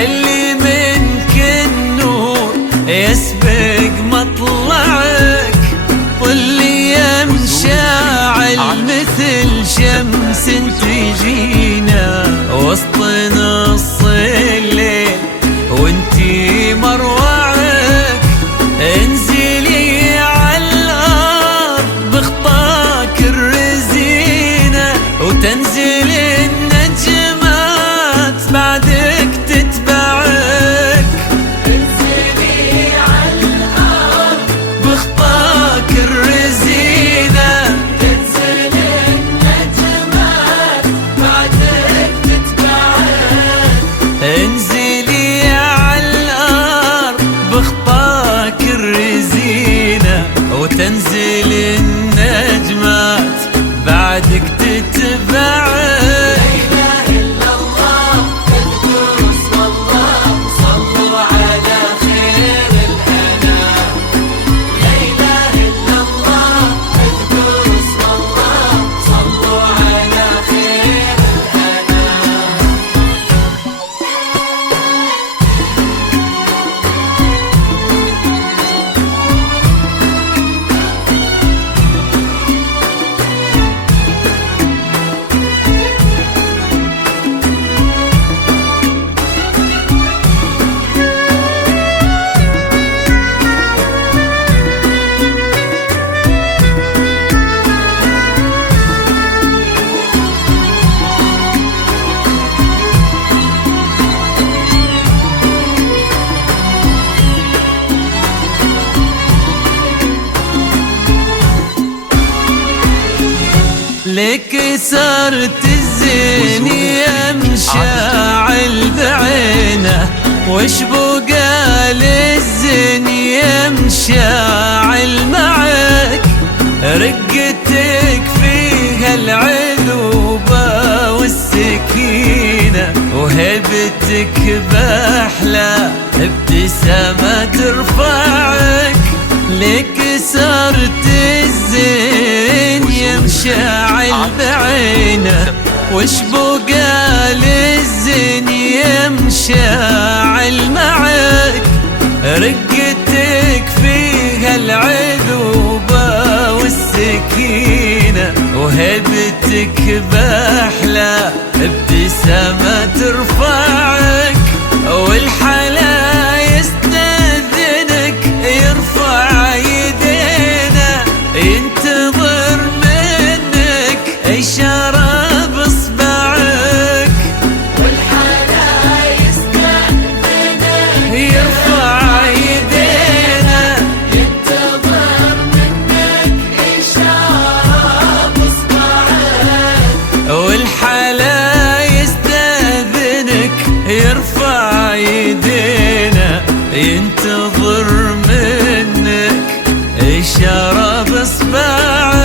يلي منك النور يسبق مطلعك، طلي مشاعل مثل شمس تجينا وسط نص الليل وانتي مروعك. انزلي عالارض بخطاك الرزينة وتنزل النجمات بعدك تتبعك. انزلي عالارض بخطاك الرزينة تنزل النجمات بعدك تتبعك. انزلي عالارض بخطاك الرزينة وتنزل النجمات بعدك تتبعك. لك صرت الزين يا مشاعل بعينه، وش بقى للزين يا مشاعل معك. رقتك فيها العذوبة والسكينة وهبتك بأحلى ابتسامة ترفعك. لك صرت الزين يا مشاعل بعينه، وش بقى للزين يا مشاعل معك. رقتك فيها العذوبة والسكينة وهبتك بأحلى ابتسامة ترفعك. والحلا يستأذنك يرفع يدينا ينتظر منك إشارة بإصبعك. والحلا يستأذنك يرفع يدينا ينتظر منك إشارة بإصبعك. والحلا يستأذنك يرفع يدينا ينتظر منك إشارة بإصبعك.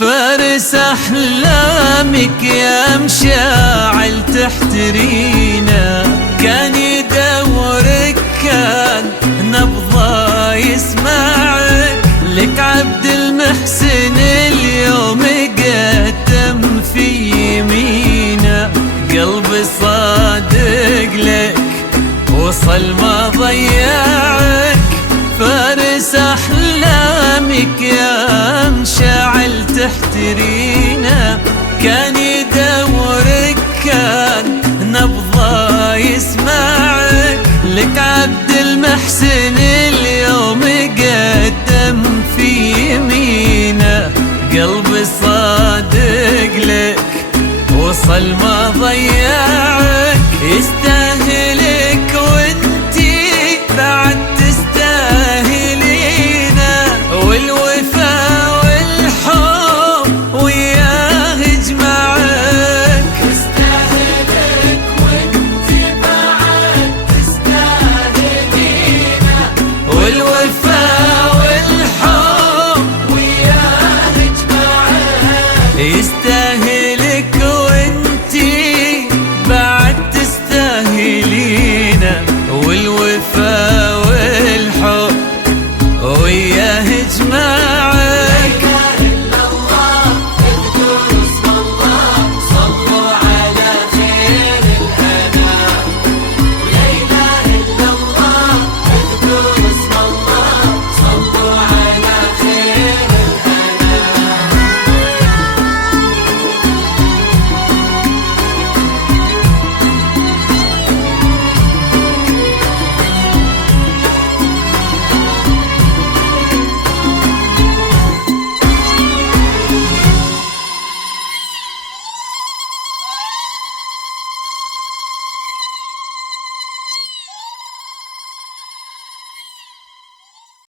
فارس أحلامك يا مشاعل تحترينا، كان يدورك كان نبضه يسمعك. لك عبد المحسن اليوم قدم في يمينه، قلبي صادق لك وصل ما ضيعك. فارس أحلامك يا مشاعل تحترينا، كان يدورك كان نبضه يسمعك. لك عبد محسن اليوم قدم في يمينه، قلبي صادق لك وصل ما ضيعك، يستاهل